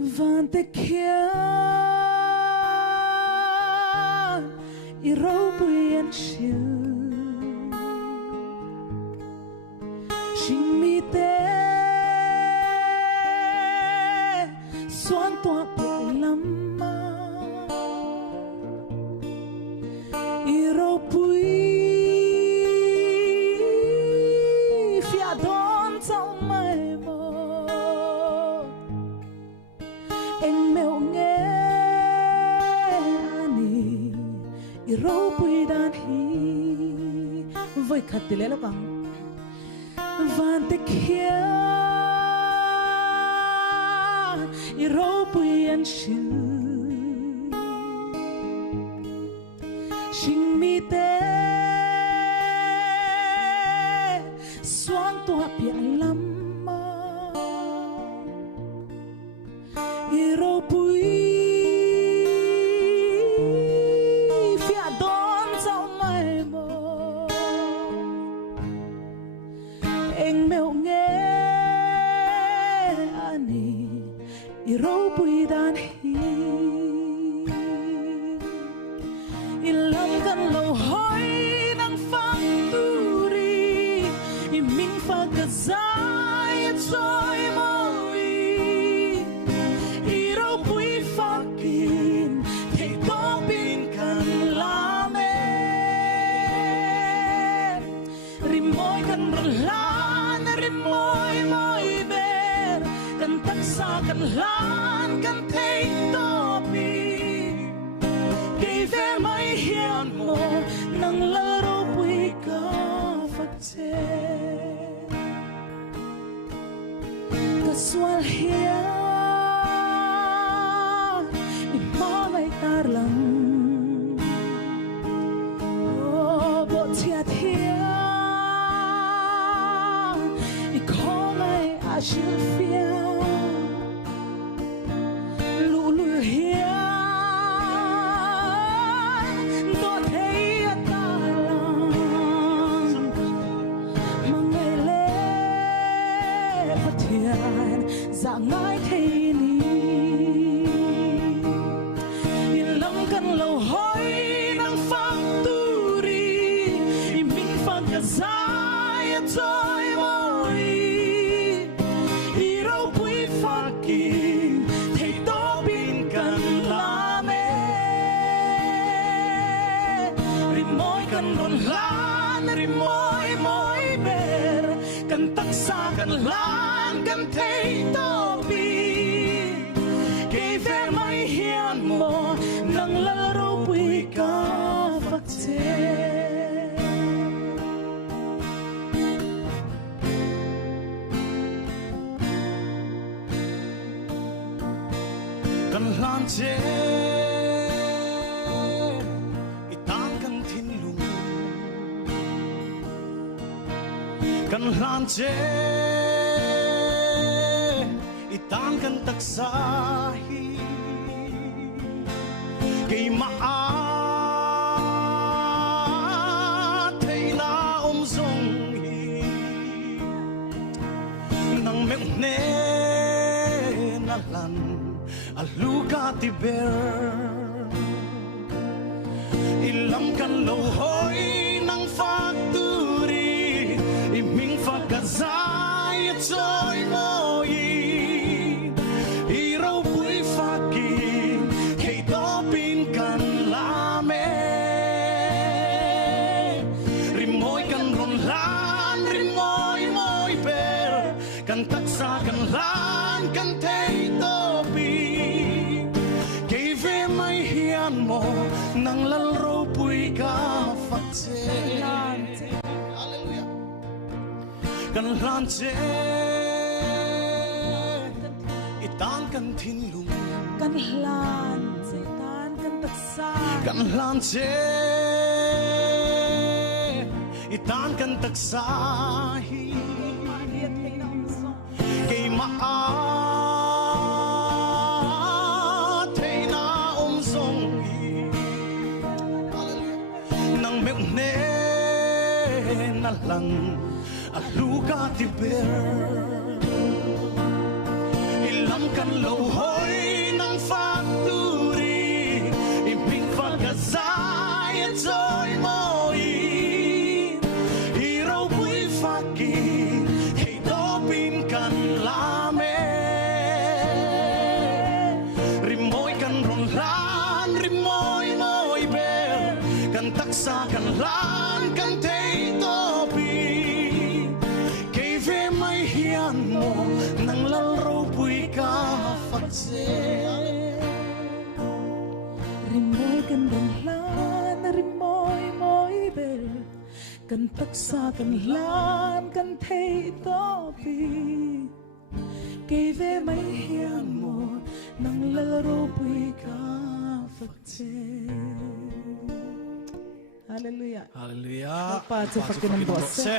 van te kia I rau bui an chiu Shin mi te Soan tua pe lama I rau bui Fia don tau mai mo Anh mèo nghe ani I rau bui dan hi Voi khát tile lo kang Van te kia I rau bui an shin Shin mi te Soan tua pia lama I rau bui Fia don tau mai mo Anh mèo nghe ani I rau bui dan hi I lam kan lo hoi nang phang turi I min pha ka zai choi moi I rau bui fakin thei to bin kan la me rim moi kan lan rim moi moi ber kan taksa kan lan kan thei to bi kay ver mai hian mo nang la rau bui ka phak che Casual hiya Imamay tarlang Oh, botiat hiya Ikomay ashil fiya Lulu hiya Dot hiya tarlang Mangayle patian Za ngai thei ni I lam kan lo hoi nang phang turi I min phang ka zai choi moi I rau bui fakin thei to bin kan la me ri moi kan ron lan ri moi moi ber kan taksa kan lan kan thei to bi kay ver mai hian mo nang la rau bui ka phak che kan lan che itang kan thin lung kan lan che itang kan taksa hi kay maa thei na zong hi nang mèo ne na lan aluga ti ber ilam kan lo hoi nang factory iming fakazay choi moi I rau bui fakin kay to pin kan la me rimoy kan ron lan rimoy moi per kan taksa kan lan kan thei to pi kay ve mai hian mo nang lal rau bui ka phak che hallelujah kan lan che itan kan thin lung Kan lan che tan kan taksa kan lan che itan kan taksa hi kay maa thei na zong hi nang mèo ne na lang aluga ti ber ilam kan lo hoi mo nang laro pu'y ka fatse Rimoy kan ranglan, rimoy moy bel Kan taksa kan lan, kan thay topi Kay ve may hiyan mo nang laro pu'y ka fatse Hallelujah. Hallelujah. Pagpad sa pagkinambose.